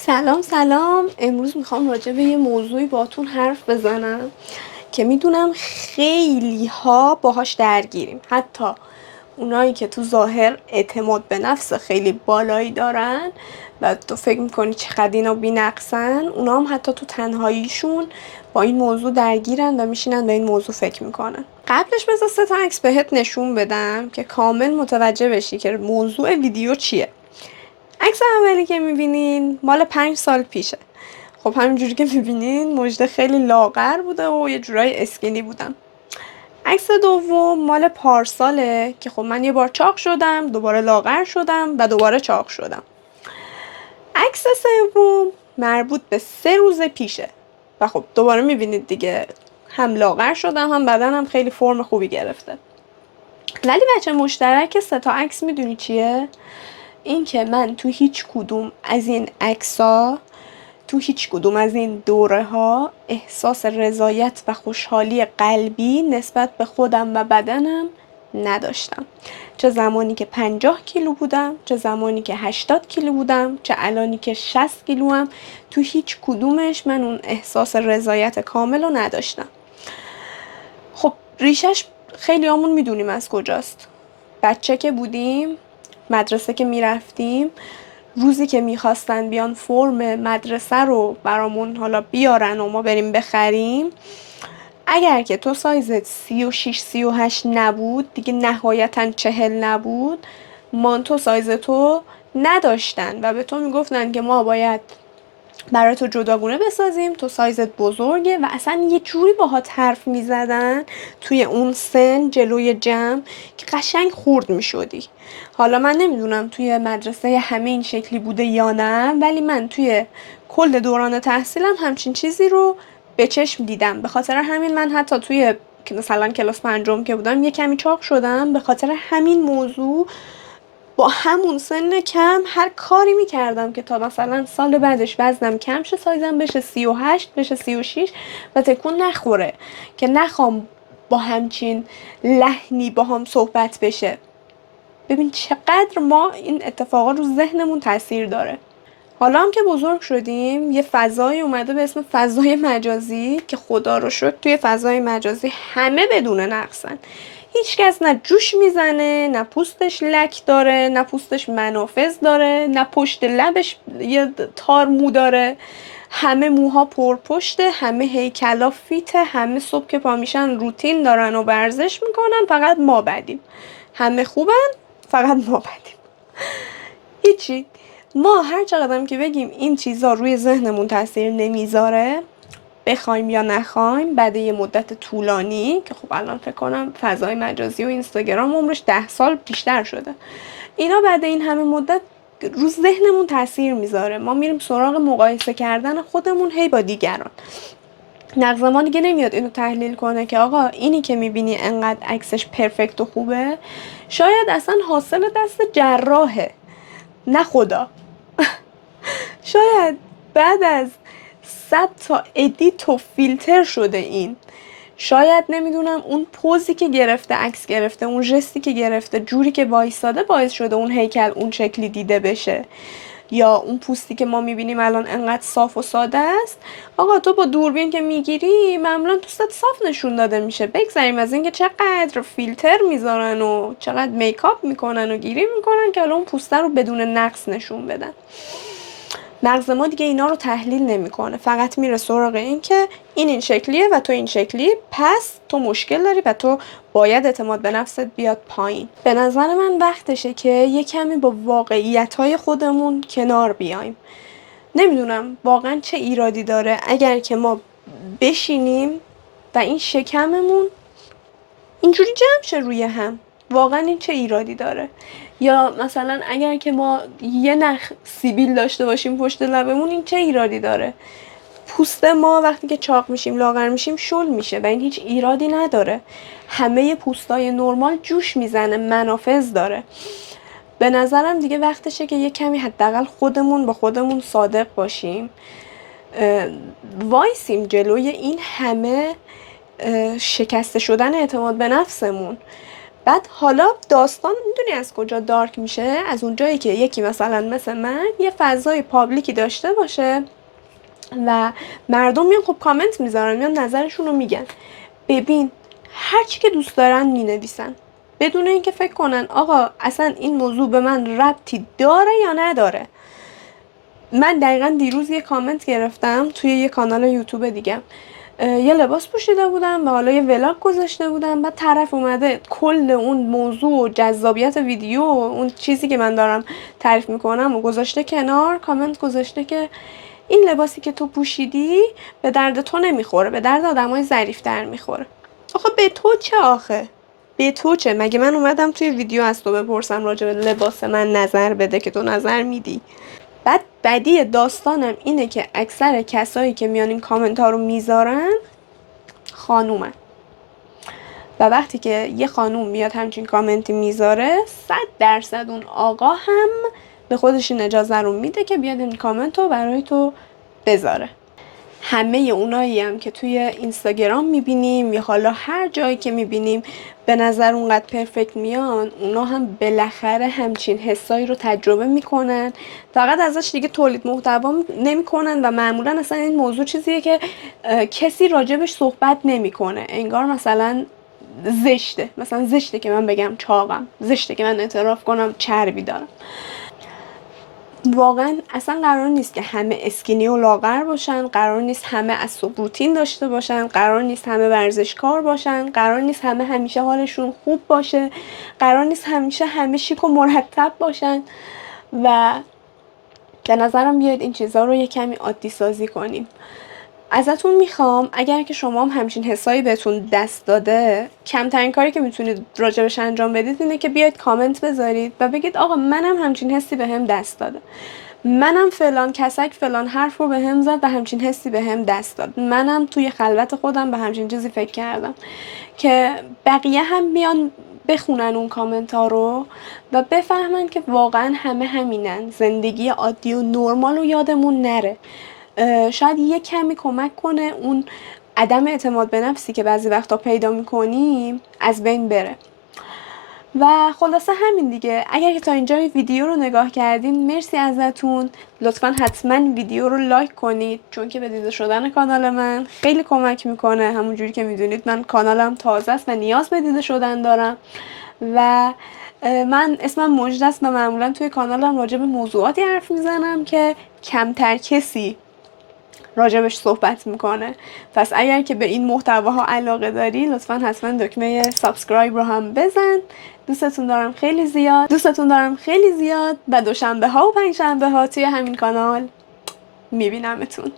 سلام. امروز میخوام راجع به یه موضوعی باتون حرف بزنم که میدونم خیلی ها باهاش درگیریم، حتی اونایی که تو ظاهر اعتماد به نفس خیلی بالایی دارن و تو فکر میکنی چقدر اینا بی‌نقصن، اونا هم حتی تو تنهاییشون با این موضوع درگیرن و میشینن به این موضوع فکر میکنن. قبلش بذار 3 تا عکس بهت نشون بدم که کامل متوجه بشی که موضوع ویدیو چیه. عکس اولی که میبینین مال 5 سال پیشه. خب همینجوری که میبینین مژده خیلی لاغر بوده و یه جورای اسکینی بودم. عکس دوم مال پارساله که خب من یه بار چاق شدم، دوباره لاغر شدم و دوباره چاق شدم. عکس سوم مربوط به 3 روز پیشه و خب دوباره میبینید دیگه هم لاغر شدم هم بدنم خیلی فرم خوبی گرفته. ولی بچه مشترک 3 تا عکس میدونی چیه؟ این که من تو هیچ کدوم از این عکس‌ها، تو هیچ کدوم از این دوره ها احساس رضایت و خوشحالی قلبی نسبت به خودم و بدنم نداشتم. چه زمانی که 50 کیلو بودم، چه زمانی که 80 کیلو بودم، چه الانی که 60 کیلو هم، تو هیچ کدومش من اون احساس رضایت کامل رو نداشتم. خب ریشش خیلی همون میدونیم از کجاست. بچه که بودیم، مدرسه که میرفتیم، روزی که میخواستن بیان فرم مدرسه رو برامون حالا بیارن و ما بریم بخریم، اگر که تو سایزت 36 38 نبود، دیگه نهایتا 40 نبود، مانتو سایز تو نداشتن و به تو میگفتن که ما باید برای تو جداگونه بسازیم، تو سایزت بزرگه و اصلا یه جوری باهات حرف میزدن توی اون سن جلوی جمع که قشنگ خورد میشدی. حالا من نمیدونم توی مدرسه همه این شکلی بوده یا نه، ولی من توی کل دوران تحصیلم همچین چیزی رو به چشم دیدم. به خاطر همین من حتی توی مثلا کلاس 5 که بودم یه کمی چاق شدم، به خاطر همین موضوع با همون سن کم هر کاری میکردم که تا مثلا سال بعدش وزنم کم شه، سایزم بشه 38 بشه 36 و تکون نخوره که نخوام با همچین لحنی با هم صحبت بشه. ببین چقدر ما این اتفاقا رو ذهنمون تاثیر داره. حالا هم که بزرگ شدیم یه فضایی اومده به اسم فضای مجازی که خدا رو شکر توی فضای مجازی همه بدون نقصن. هیچ کس نه جوش میزنه، نه پوستش لک داره، نه پوستش منافذ داره، نه پشت لبش یه تار مو داره. همه موها پرپشته، همه هیکلا فیته، همه صبح که پا میشن روتین دارن و ورزش میکنن، فقط ما بدیم. همه خوبن، فقط ما بدیم. هیچی. ما هر چقدرم که بگیم این چیزا روی ذهنمون تاثیر نمیذاره، بخوایم یا نخوایم، بعد یه مدت طولانی که خب الان فکر کنم فضای مجازی و اینستاگرام عمرش 10 سال بیشتر شده، اینا بعد این همه مدت رو ذهنمون تاثیر میذاره. ما میریم سراغ مقایسه کردن خودمون هی با دیگران. مغز ما دیگه نمیاد اینو تحلیل کنه که آقا اینی که میبینی انقدر عکسش پرفکت و خوبه، شاید اصلا حاصل دست جراحه، نه خدا. شاید بعد از 100 تا ادیت و فیلتر شده این. شاید نمیدونم اون پوزی که گرفته، عکس گرفته، اون ژستی که گرفته، جوری که وایساده باعث شده اون هیکل اون شکلی دیده بشه. یا اون پوستی که ما میبینیم الان انقدر صاف و ساده است، آقا تو با دوربین که میگیری معمولا پوستت صاف نشون داده میشه. بگذاریم از اینکه چقدر فیلتر میذارن و چقدر میکاپ میکنن و گیری میکنن که الان اون پوسته رو بدون نقص نشون بدن. مغز ما دیگه اینا رو تحلیل نمیکنه، فقط میره سراغ این که این شکلیه و تو این شکلی، پس تو مشکل داری و تو باید اعتماد به نفست بیاد پایین. به نظر من وقتشه که یه کمی با واقعیت‌های خودمون کنار بیایم. نمیدونم واقعا چه ایرادی داره اگر که ما بشینیم و این شکممون اینجوری جمع شه روی هم. واقعا این چه ایرادی داره؟ یا مثلا اگر که ما یه نخ سیبیل داشته باشیم پشت لبمون، این چه ایرادی داره؟ پوست ما وقتی که چاق میشیم، لاغر میشیم، شل میشه و این هیچ ایرادی نداره. همه پوستای نرمال جوش میزنه، منافذ داره. به نظرم دیگه وقتشه که یه کمی حداقل خودمون با خودمون صادق باشیم، وایسیم جلوی این همه شکسته شدن اعتماد به نفسمون. بعد حالا داستان میدونی از کجا دارک میشه؟ از اونجایی که یکی مثلا مثل من یه فضای پابلیکی داشته باشه و مردم میان خب کامنت میذارن، میان نظرشون رو میگن. ببین هر چی که دوست دارن مینویسن بدون اینکه فکر کنن آقا اصلا این موضوع به من ربطی داره یا نداره. من دقیقا دیروز یه کامنت گرفتم توی یه کانال یوتیوب دیگه، یه لباس پوشیده بودم و حالا یه ولاگ گذاشته بودم، بعد طرف اومده کل اون موضوع و جذابیت ویدیو اون چیزی که من دارم تعریف میکنم و گذاشته کنار، کامنت گذاشته که این لباسی که تو پوشیدی به درد تو نمیخوره، به درد آدمای ظریف‌تر میخوره. آخه به تو چه آخه؟ به تو چه؟ مگه من اومدم توی ویدیو از تو بپرسم راجع به لباس من نظر بده که تو نظر میدی؟ بعد بدی داستانم اینه که اکثر کسایی که میان این کامنت ها رو میذارن خانومن و وقتی که یه خانوم میاد همچین کامنتی میذاره 100% اون آقا هم به خودش این اجازه رو میده که بیاد این کامنت رو برای تو بذاره. همه اونایی هم که توی اینستاگرام میبینیم یا حالا هر جایی که میبینیم به نظر اونقدر پرفکت میان، اونا هم بالاخره همچین حسایی رو تجربه میکنن، فقط ازش دیگه تولید محتوا نمیکنن و معمولا اصلا این موضوع چیزیه که کسی راجبش صحبت نمیکنه، انگار مثلا زشته که من بگم چاقم، زشته که من اعتراف کنم چربی دارم. واقعا اصلا قرار نیست که همه اسکینی و لاغر باشن، قرار نیست همه از صبح روتین داشته باشن، قرار نیست همه ورزشکار باشن، قرار نیست همه همیشه حالشون خوب باشه، قرار نیست همیشه همه شیک و مرتب باشن و به نظرم بیاید این چیزا رو یه کمی عادی سازی کنیم. ازتون میخوام اگر که شما هم همچین حسایی بهتون دست داده، کمترین کاری که میتونید راجبش انجام بدید اینه که بیاید کامنت بذارید و بگید آقا منم همچین حسی بهم دست داده، منم فلان کسک فلان حرف رو بهم زد و همچین حسی بهم دست داد، منم توی خلوت خودم به همچین چیزی فکر کردم، که بقیه هم بیان بخونن اون کامنت ها رو و بفهمن که واقعا همه همینن، زندگی عادی و نرمال و یادمون نره. شاید یه کمی کمک کنه اون عدم اعتماد به نفسی که بعضی وقتا پیدا میکنیم از بین بره. و خلاصه همین دیگه. اگر که تا اینجا ویدیو رو نگاه کردین مرسی ازتون، لطفا حتما ویدیو رو لایک کنید چون که به دیده شدن کانال من خیلی کمک میکنه. همونجوری که میدونید من کانالم تازه است و نیاز به دیده شدن دارم و من اسمم مژده است و معمولا توی کانالم راجع به موضوعاتی حرف میزنم که کمتر کسی راجبش صحبت میکنه. پس اگر که به این محتواها علاقه داری لطفا حتما دکمه سابسکرایب رو هم بزن. دوستتون دارم خیلی زیاد و دوشنبه ها و پنجشنبه ها توی همین کانال میبینمتون.